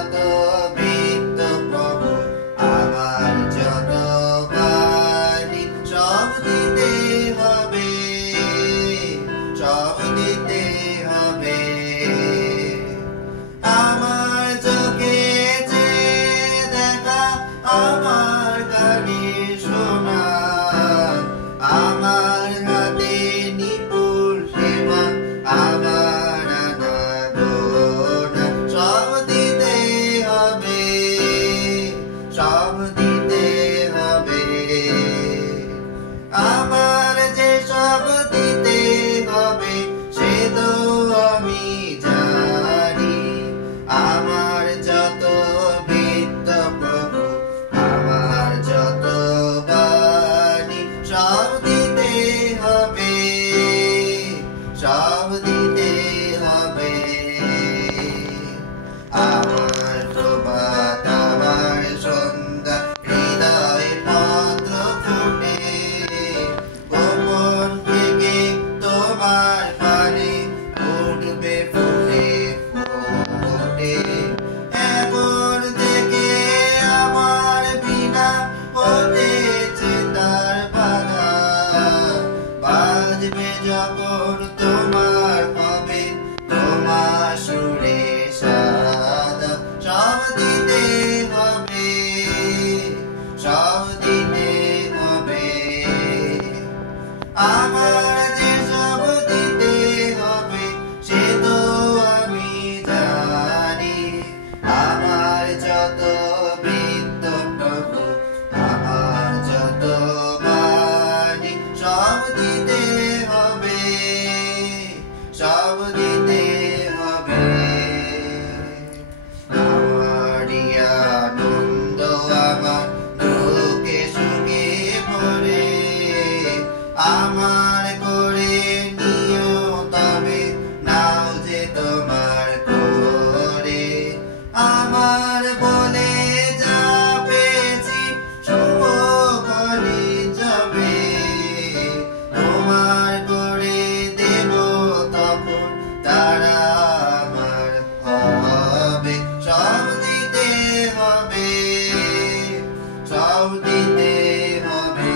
যত বৃত্ত প্রভু আমার যত বাণী সব দিতে হবে, সব দিতে হবে। আমার চোখে যে দেখা, আমার কানে শোনা, আমার হাতে নিপুণ সেবা, আমার আনাগোনা সব দিতে হবে, সব দিতে হবে। আমার যে সব দিতে হবে সে তো আমি জানি। আমার যত বৃত্ত প্রভু আমার যত বাণী সব দিতে হবে, সব দিতে হবে। আমার প্রভাত আমার সন্ধ্যা হৃদয় পত্র ফুটে, গোপন থেকে তোমার পানে উঠবে ফুটে ফুটে। এখন থেকে আমার বিনা হতেছে তার বাধা, বাজবে যখন তোমার হবে তোমার সুরে সাদা। সব দিতে হবে, সব দিতে হবে। আমার যে সব দিতে হবে সে তো আমি জানি। আমার যত বৃত্ত প্রভু আমার যত বাণী সব দিতে হবে, সব দিতে হবে। আমারই আনন্দ আমার দুঃখে সুখে ভরে, আমার করে নিও তবে নাও যে তোমার করে। আমার বলে যা পেয়েছি শুভ করে যাবে, তোমার করে দেব তখন তারা আমার হবে। সব দিতে হবে, সব দিতে হবে।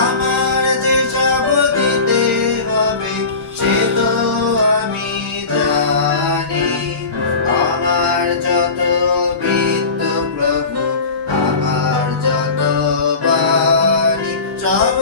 আমার যে সব দিতে হবে সে তো আমি জানি। আমার যত বৃত্ত প্রভু আমার যত বাণী সব